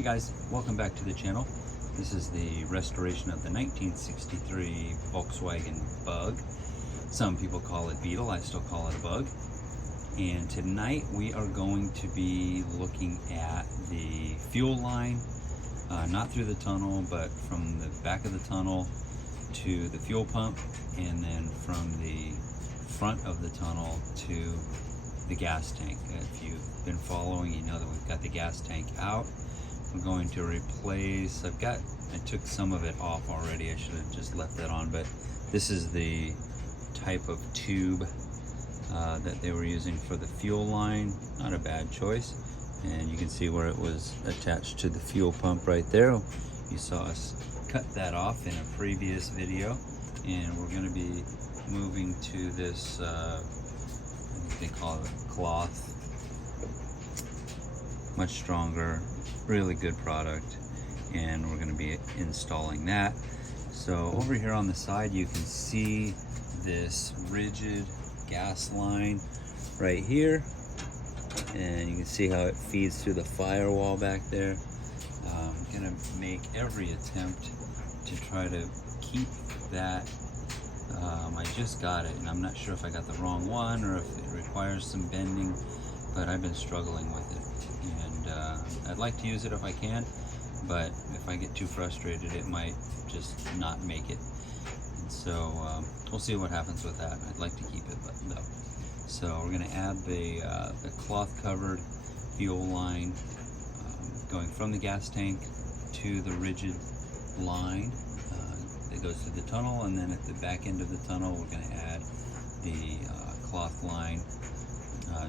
Hey guys, welcome back to the channel. This is the restoration of the 1963 Volkswagen Bug. Some people call it Beetle, I still call it a Bug. And tonight we are going to be looking at the fuel line, not through the tunnel, but from the back of the tunnel to the fuel pump, and then from the front of the tunnel to the gas tank. If you've been following, you know that we've got the gas tank out. We're going to replace, I took some of it off already, I should have just left that on, but this is the type of tube that they were using for the fuel line. Not a bad choice. And you can see where it was attached to the fuel pump right there. You saw us cut that off in a previous video, and we're going to be moving to this, I think they call it cloth. Much stronger, really good product, and we're going to be installing that. So over here on the side you can see this rigid gas line right here, and you can see how it feeds through the firewall back there. I'm going to make every attempt to try to keep that. I just got it and I'm not sure if I got the wrong one or if it requires some bending, but I've been struggling with it, and I'd like to use it if I can, but if I get too frustrated it might just not make it. And so we'll see what happens with that. I'd like to keep it though. So we're going to add the cloth covered fuel line going from the gas tank to the rigid line that goes through the tunnel, and then at the back end of the tunnel we're going to add the cloth line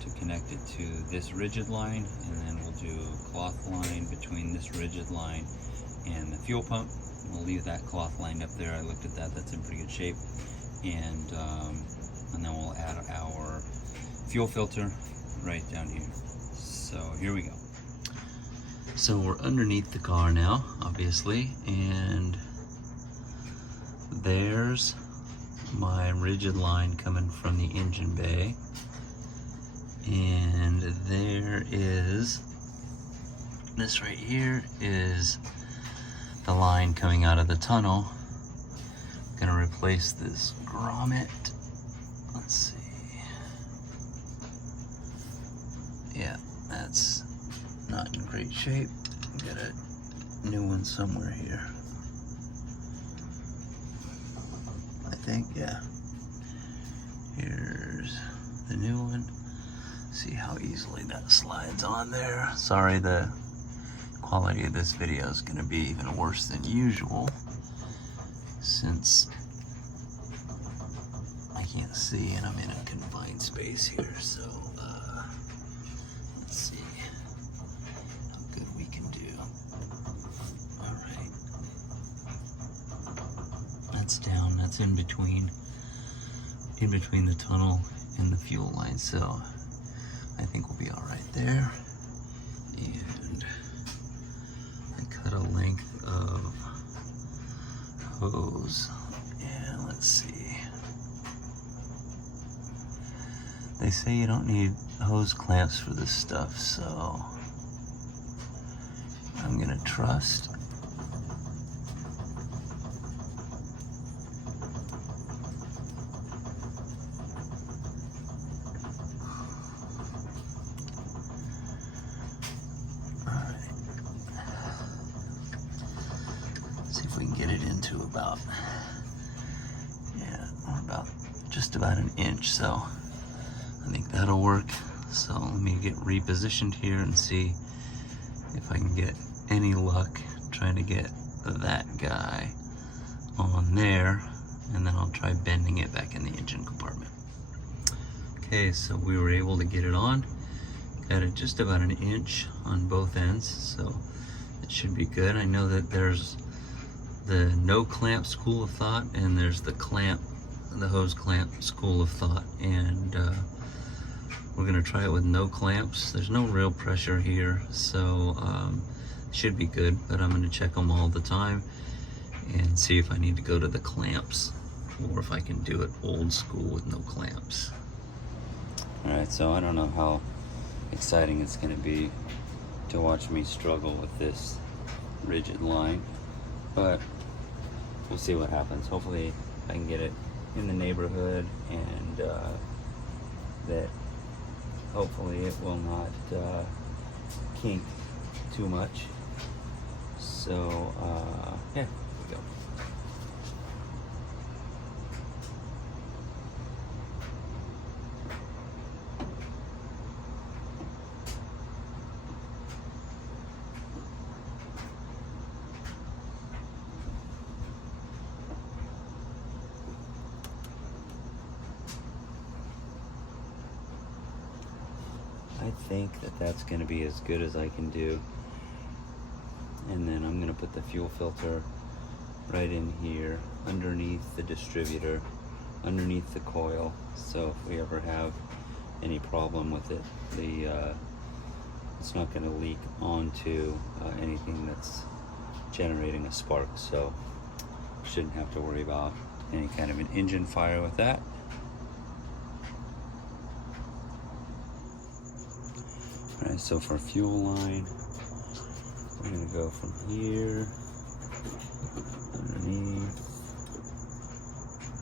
to connect it to this rigid line, and then we'll do a cloth line between this rigid line and the fuel pump. We'll leave that cloth line up there. I looked at that, that's in pretty good shape. And then we'll add our fuel filter right down here. So here we go. So we're underneath the car now, obviously, and there's my rigid line coming from the engine bay. And there is, this right here is the line coming out of the tunnel. I'm gonna replace this grommet. Let's see. Yeah, that's not in great shape. Got a new one somewhere here. I think, yeah. Here's the new one. See how easily that slides on there. Sorry, the quality of this video is going to be even worse than usual since I can't see and I'm in a confined space here. So let's see how good we can do. All right, that's down. That's in between the tunnel and the fuel line. So I think we'll be all right there. And I cut a length of hose. And let's see. They say you don't need hose clamps for this stuff, so I'm gonna trust. About, yeah, about just about an inch, so I think that'll work. So let me get repositioned here and see if I can get any luck trying to get that guy on there, and then I'll try bending it back in the engine compartment. Okay, so we were able to get it on. Got it just about an inch on both ends, so it should be good. I know that there's the no clamp school of thought, and there's the hose clamp school of thought, and we're gonna try it with no clamps. There's no real pressure here, so it should be good, but I'm gonna check them all the time and see if I need to go to the clamps or if I can do it old school with no clamps. All right, so I don't know how exciting it's gonna be to watch me struggle with this rigid line, but we'll see what happens. Hopefully I can get it in the neighborhood, and that hopefully it will not kink too much. So yeah, here we go. I think that that's going to be as good as I can do. And then I'm going to put the fuel filter right in here underneath the distributor, underneath the coil. So if we ever have any problem with it, it's not going to leak onto anything that's generating a spark. So shouldn't have to worry about any kind of an engine fire with that. Alright, so for fuel line, we're going to go from here, underneath,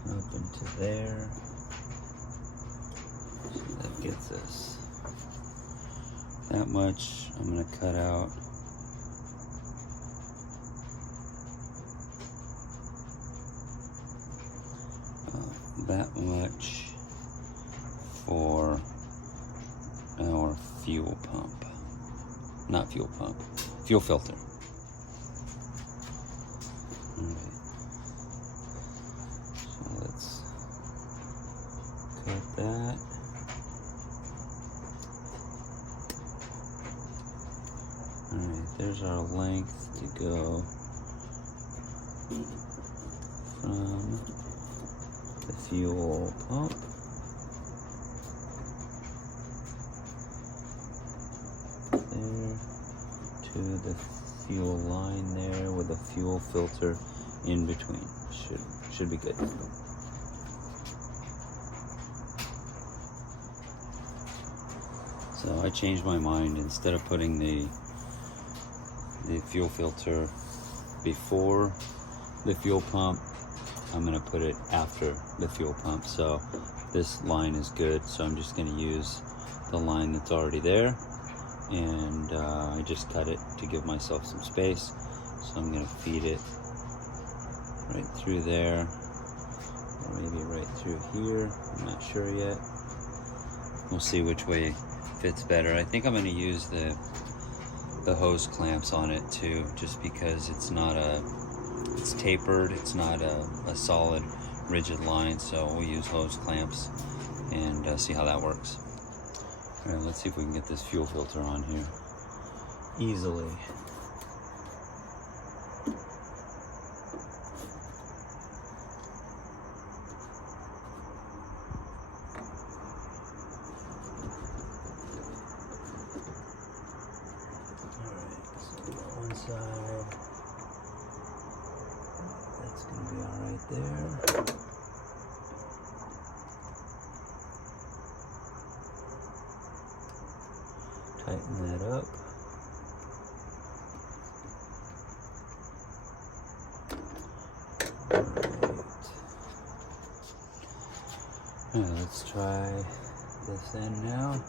up into there. So that gets us that much. I'm going to cut out that much for our fuel pump. Not fuel pump, fuel filter. Alright, so let's cut that. Alright, there's our length to go from the fuel pump there to the fuel line there, with a fuel filter in between. Should be good. So I changed my mind. Instead of putting the fuel filter before the fuel pump, I'm going to put it after the fuel pump. So this line is good, so I'm just going to use the line that's already there, and I just cut it to give myself some space. So I'm going to feed it right through there, or maybe right through here. I'm not sure yet. We'll see which way fits better. I think I'm going to use the hose clamps on it too, just because it's tapered, it's not a solid rigid line, so we'll use hose clamps and see how that works. All right, let's see if we can get this fuel filter on here easily. Side. That's going to be all right there. Tighten that up. All right. Let's try this end now.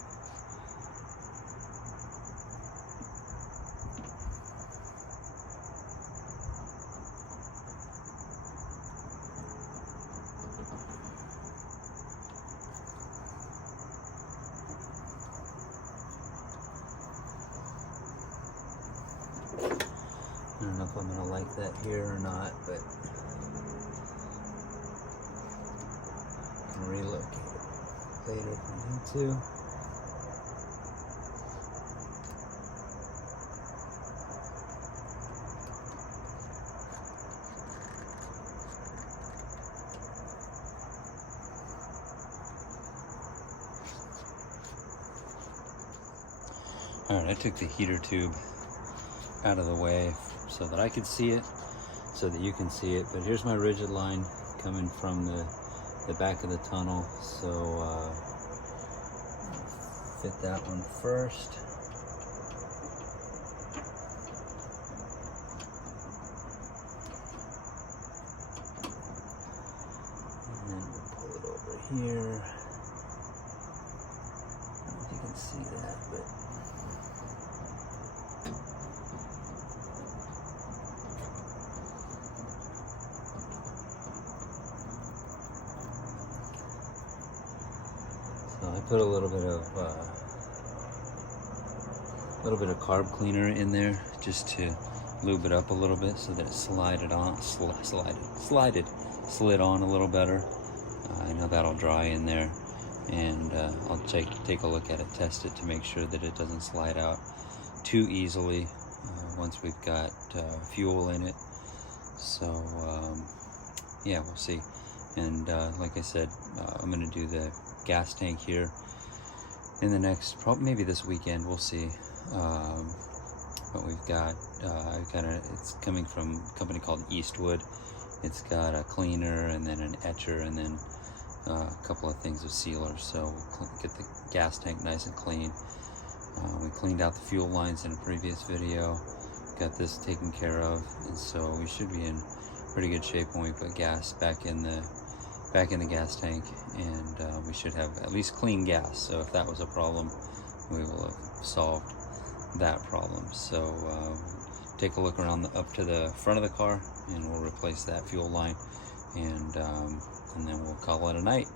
I don't know if I'm going to like that here or not, but I can relocate it later if I need to. Alright, I took the heater tube out of the way so that I could see it, so that you can see it. But here's my rigid line coming from the back of the tunnel. So fit that one first. here. I don't know if you can see that, but so I put a little bit of carb cleaner in there just to lube it up a little bit so that it slid on a little better. I know that'll dry in there, and I'll take a look at it, test it to make sure that it doesn't slide out too easily once we've got fuel in it. So yeah, we'll see. And like I said, I'm gonna do the gas tank here in the next, probably maybe this weekend, we'll see. But we've got, it's coming from a company called Eastwood. It's got a cleaner and then an etcher and then a couple of things of sealers. So we'll get the gas tank nice and clean. We cleaned out the fuel lines in a previous video, got this taken care of, and so we should be in pretty good shape when we put gas back in the gas tank, and we should have at least clean gas. So if that was a problem, we will have solved that problem. So take a look around up to the front of the car, and we'll replace that fuel line, and then we'll call it a night.